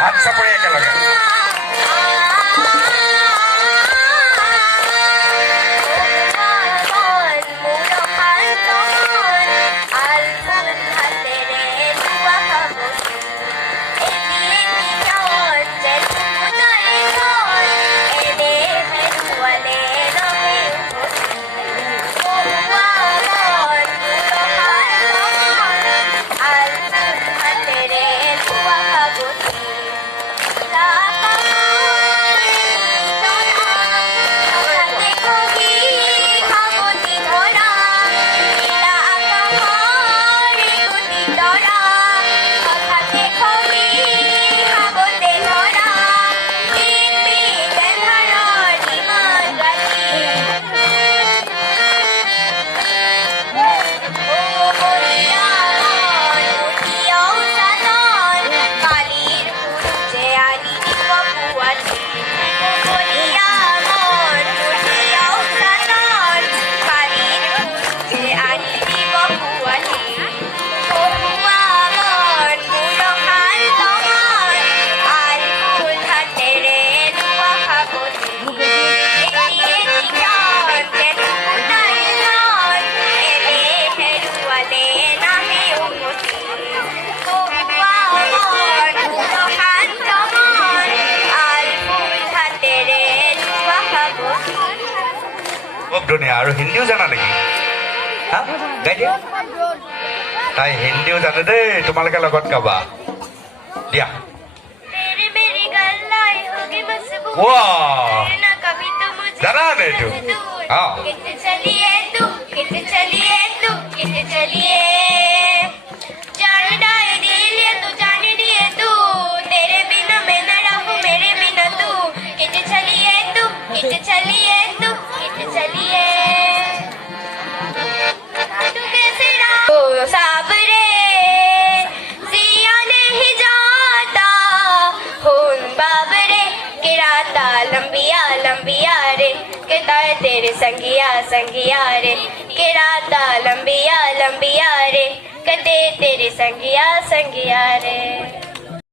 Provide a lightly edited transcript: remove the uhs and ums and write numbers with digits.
হাত চাপৰি একেলগে ধুনীয়া আৰু হিন্দীও জানা নেকি হা গাই দিয়া তাই হিন্দীও জানে দেই তোমালোকে লগত গাবা দিয়া জানা নে এইটো लंबिया लंबिया रे कहता है तेरे संगिया संगिया रे के राता लंबिया लंबिया रे कहते तेरे संगिया संगिया रे।